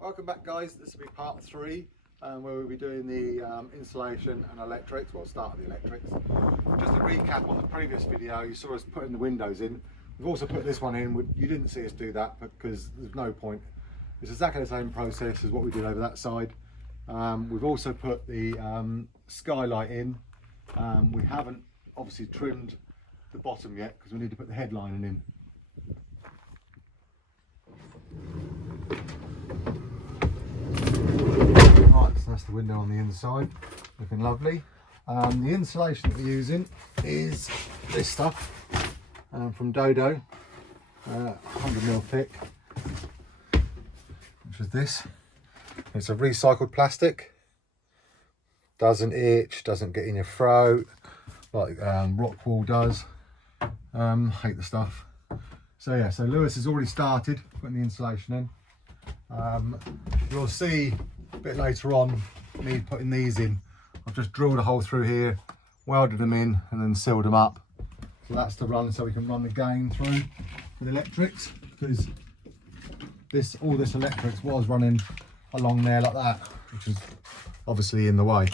Welcome back, guys. This will be part 3 where we'll be doing the insulation and electrics. We'll start with the electrics. Just a recap on the previous video, you saw us putting the windows in. We've also put this one in. You didn't see us do that because there's no point. It's exactly the same process as what we did over that side. We've also put the skylight in. We haven't obviously trimmed the bottom yet because we need to put the headlining in. Right, so that's the window on the inside, looking lovely. The insulation that we're using is this stuff from Dodo, 100mm thick, which is this. It's a recycled plastic, doesn't itch, doesn't get in your throat like rock wool does. Hate the stuff. So yeah, so Lewis has already started putting the insulation in. You'll see a bit later on me putting these in. I've just drilled a hole through here, welded them in and then sealed them up. So that's to run, so we can run the gain through with electrics, because all this electrics was running along there like that, which is obviously in the way.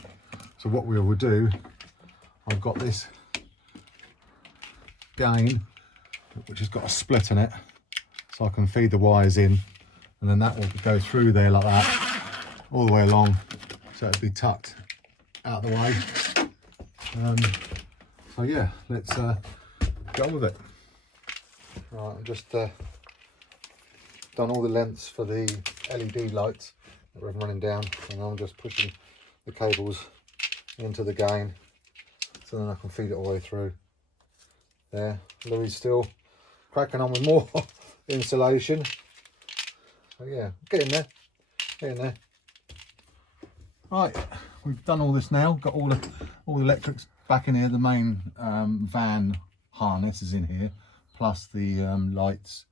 So what we will do, I've got this gain which has got a split in it, so I can feed the wires in, and then that will go through there like that all the way along, so it'll be tucked out of the way. So yeah, let's get on with it. Right, I've just done all the lengths for the LED lights that we're running down, and I'm just pushing the cables into the gain so then I can feed it all the way through there. Louis still cracking on with more insulation. So yeah, get in there, get in there. Right, we've done all this now, got all the electrics back in here. The main van harness is in here, plus the lights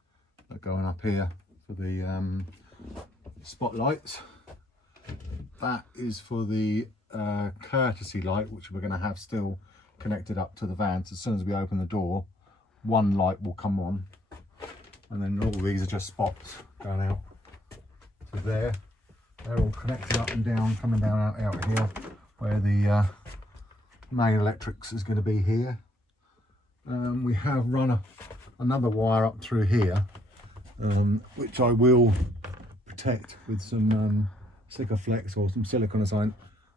that are going up here for the spotlights. That is for the courtesy light, which we're going to have still connected up to the van. So as soon as we open the door, one light will come on, and then all these are just spots going out to there. They're all connected up and down, coming down out here, where the main electrics is going to be here. We have run another wire up through here, which I will protect with some Sikaflex or some silicone or something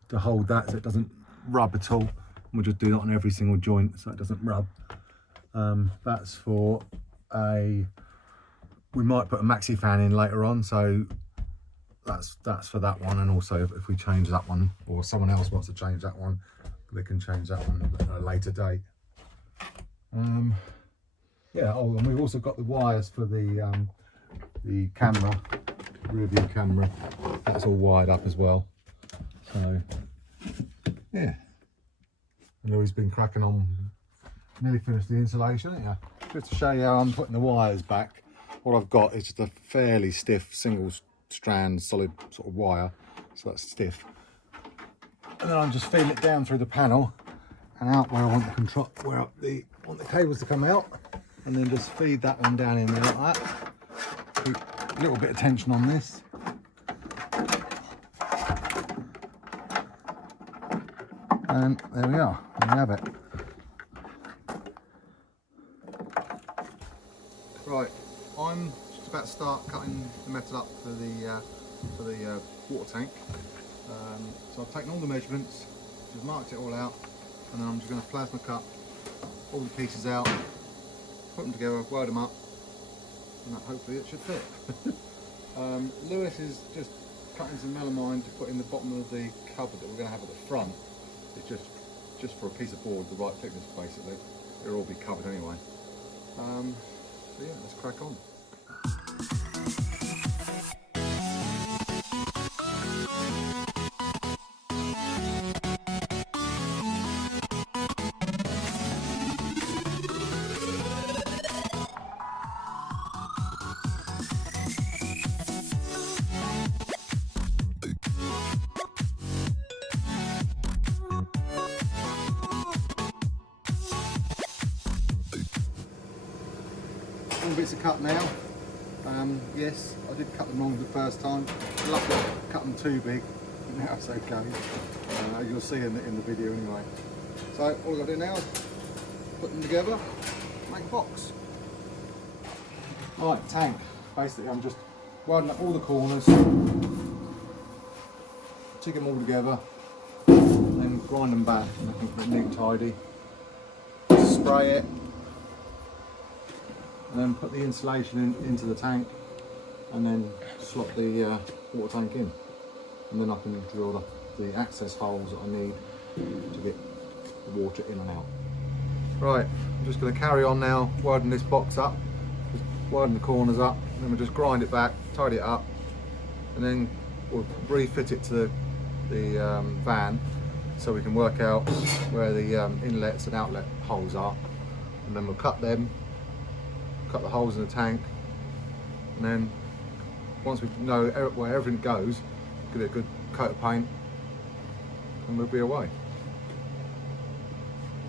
to hold that so it doesn't rub at all. We'll just do that on every single joint so it doesn't rub. That's for we might put a maxi fan in later on, so that's for that one. And also if we change that one, or someone else wants to change that one, they can change that one at a later date. Yeah, oh, and we've also got the wires for the camera, rear view camera. That's all wired up as well. So yeah, and Louis been cracking on, nearly finished the insulation, haven't you? Just to show you how I'm putting the wires back, what I've got is just a fairly stiff single strand solid sort of wire, so that's stiff, and then I'm just feeding it down through the panel and out where I want the control, where I want the cables to come out, and then just feed that one down in there like that. Keep a little bit of tension on this. And there we are, there we have it. Right, I'm just about to start cutting the metal up for the water tank. So I've taken all the measurements, just marked it all out, and then I'm just going to plasma cut all the pieces out, put them together, weld them up, and hopefully it should fit. Lewis is just cutting some melamine to put in the bottom of the cupboard that we're going to have at the front. It's just for a piece of board, the right thickness basically. It'll all be covered anyway. So yeah, let's crack on. All bits are cut now. Yes, I did cut them wrong the first time. Luckily, I cut them too big. Now it's okay. You'll see in the video anyway. So all I've got to do now is put them together, make a box. Right, tank. Basically, I'm just welding up all the corners, stick them all together, and then grind them back, making it neat and tidy. Spray it, and then put the insulation into the tank, and then slot the water tank in, and then I can drill the access holes that I need to get the water in and out. Right, I'm just going to carry on now welding this box up, just welding the corners up, and then we'll just grind it back, tidy it up, and then we'll refit it to the van so we can work out where the inlets and outlet holes are, and then we'll cut them, cut the holes in the tank, and then once we know where everything goes, give it a good coat of paint, and we'll be away.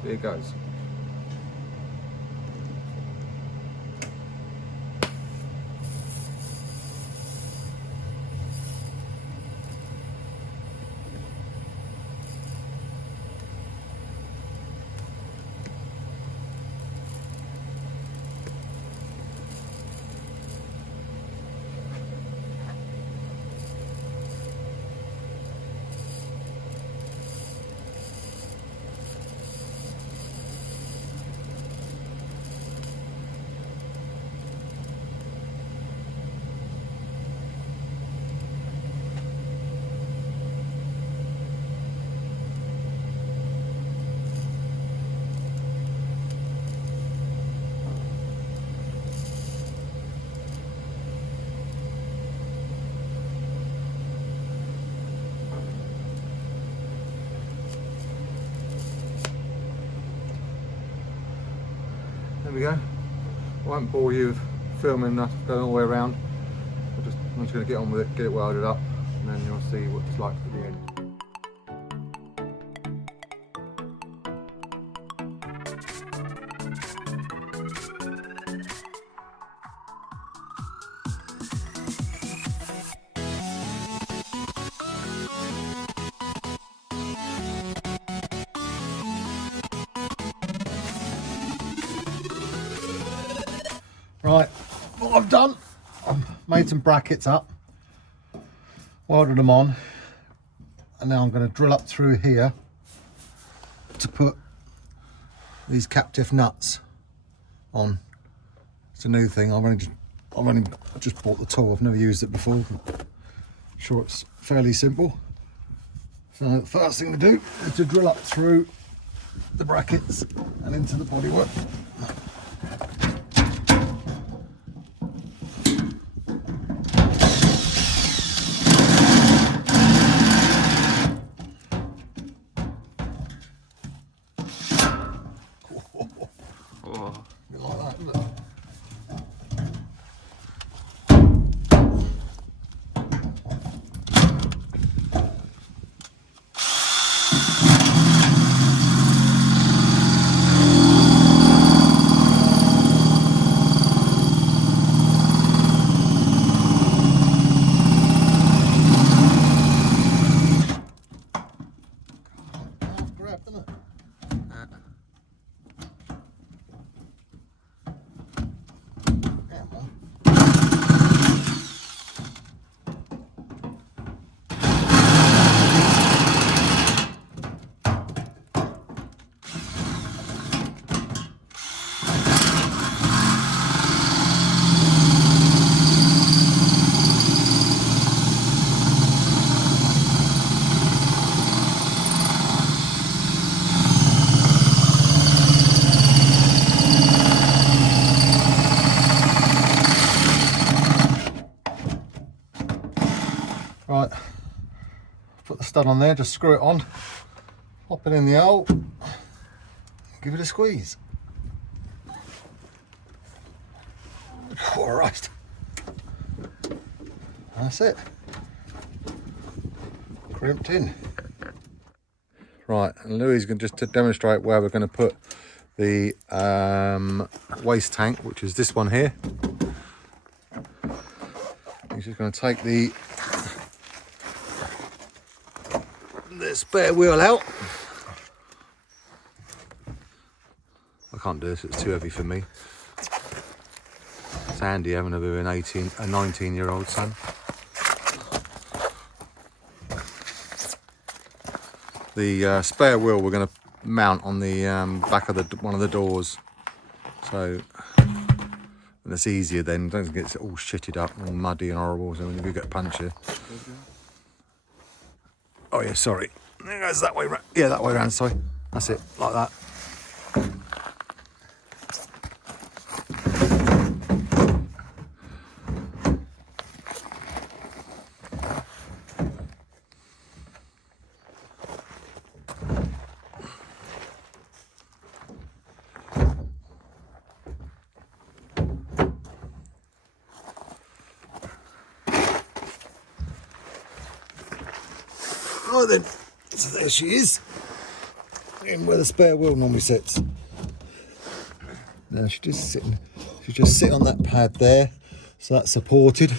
There it goes. There we go. I won't bore you with filming that going all the way around. I'm just going to get on with it, get it welded up, and then you'll see what it's like at the end. Right, what I've done, I've made some brackets up, welded them on, and now I'm going to drill up through here to put these captive nuts on. It's a new thing. I've only just bought the tool. I've never used it before. I'm sure it's fairly simple. So the first thing to do is to drill up through the brackets and into the bodywork. You like that, isn't it? Grab, isn't it? Right, put the stud on there, just screw it on, pop it in the hole, give it a squeeze. All right, that's it, crimped in. Right, and Louis is going just to demonstrate where we're going to put the waste tank, which is this one here. He's just going to take the spare wheel out. I can't do this, it's too heavy for me. It's handy having a 19-year-old son. The spare wheel we're going to mount on the back of one of the doors, so and it's easier then. Don't get it all shitted up and muddy and horrible. So when you get a puncture. Oh yeah, sorry. There goes that way round. Yeah, that way round. Sorry, that's it, like that. Right then, so there she is, in where the spare wheel normally sits. Now she's just sitting on that pad there, so that's supported.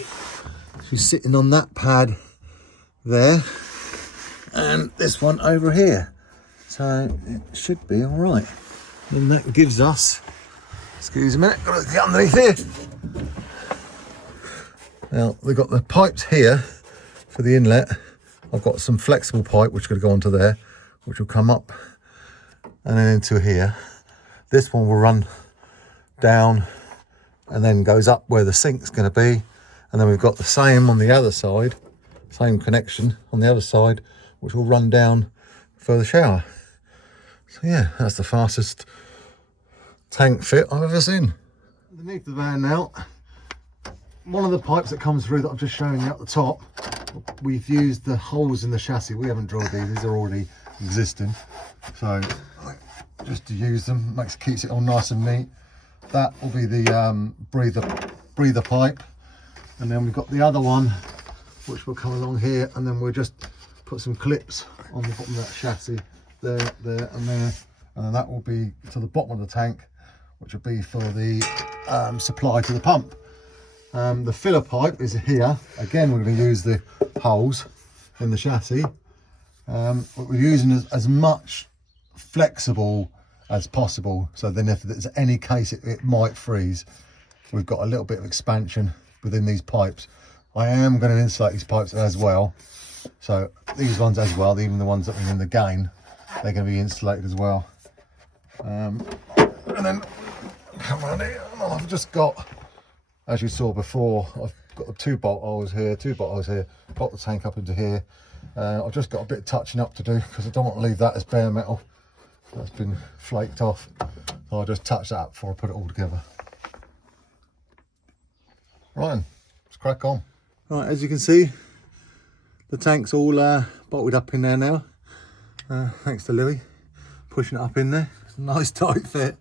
She's sitting on that pad there, and this one over here. So it should be all right. And that gives us, excuse me a minute, got to get underneath here. Now we've got the pipes here for the inlet. I've got some flexible pipe which is going to go onto there, which will come up and then into here. This one will run down and then goes up where the sink's going to be. And then we've got the same on the other side, same connection on the other side, which will run down for the shower. So yeah, that's the fastest tank fit I've ever seen. Underneath the van now, one of the pipes that comes through that I've just shown you at the top, we've used the holes in the chassis. We haven't drilled these are already existing. So just to use them, keeps it all nice and neat. That will be the breather pipe. And then we've got the other one, which will come along here, and then we'll just put some clips on the bottom of that chassis, there, and there. And then that will be to the bottom of the tank, which will be for the supply to the pump. The filler pipe is here. Again, we're going to use the holes in the chassis. But we're using as much flexible as possible. So then if there's any case it might freeze, we've got a little bit of expansion within these pipes. I am going to insulate these pipes as well. So these ones as well, even the ones that are in the gain, they're going to be insulated as well. And then come around here. I've just got, as you saw before, I've got 2 bolt holes here, 2 bolt holes here, bolt the tank up into here. I've just got a bit of touching up to do because I don't want to leave that as bare metal. That's been flaked off. So I'll just touch that up before I put it all together. Right, let's crack on. Right, as you can see, the tank's all bolted up in there now. Thanks to Louis, pushing it up in there. It's a nice tight fit.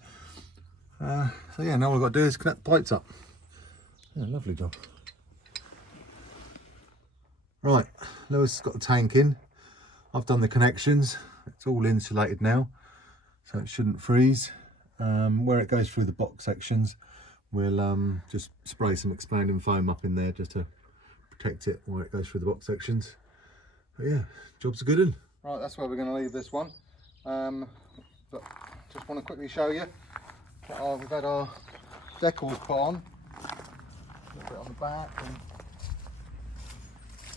So yeah, now all I've got to do is connect the pipes up. Yeah, lovely job. Right, Lewis has got the tank in. I've done the connections. It's all insulated now, so it shouldn't freeze. Where it goes through the box sections, we'll just spray some expanding foam up in there just to protect it while it goes through the box sections. But yeah, job's a good one. Right, that's where we're going to leave this one. But just want to quickly show you that we've had our decals put on. A little bit on the back and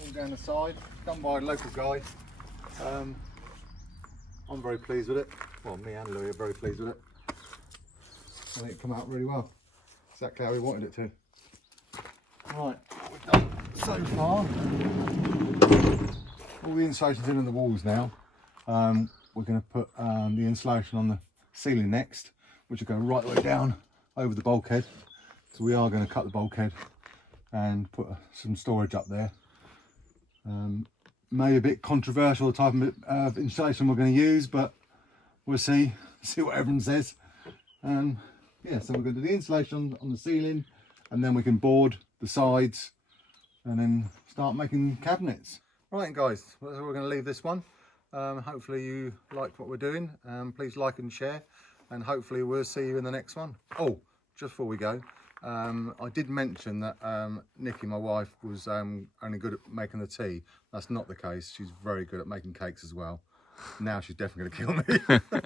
all down the side. Done by a local guy. I'm very pleased with it. Well, me and Louis are very pleased with it. I think it came out really well. Exactly how we wanted it to. Right, what we've done so far, all the insulation's in the walls now. We're going to put the insulation on the ceiling next, which will go right the way down over the bulkhead. So we are going to cut the bulkhead and put some storage up there. Maybe a bit controversial the type of insulation we're going to use, but we'll see what everyone says. Yeah, so we're going to do the insulation on the ceiling, and then we can board the sides and then start making cabinets. Right guys, we're going to leave this one. Hopefully you liked what we're doing. Please like and share, and hopefully we'll see you in the next one. Oh, just before we go, I did mention that Nikki, my wife, was only good at making the tea. That's not the case. She's very good at making cakes as well. Now she's definitely going to kill me.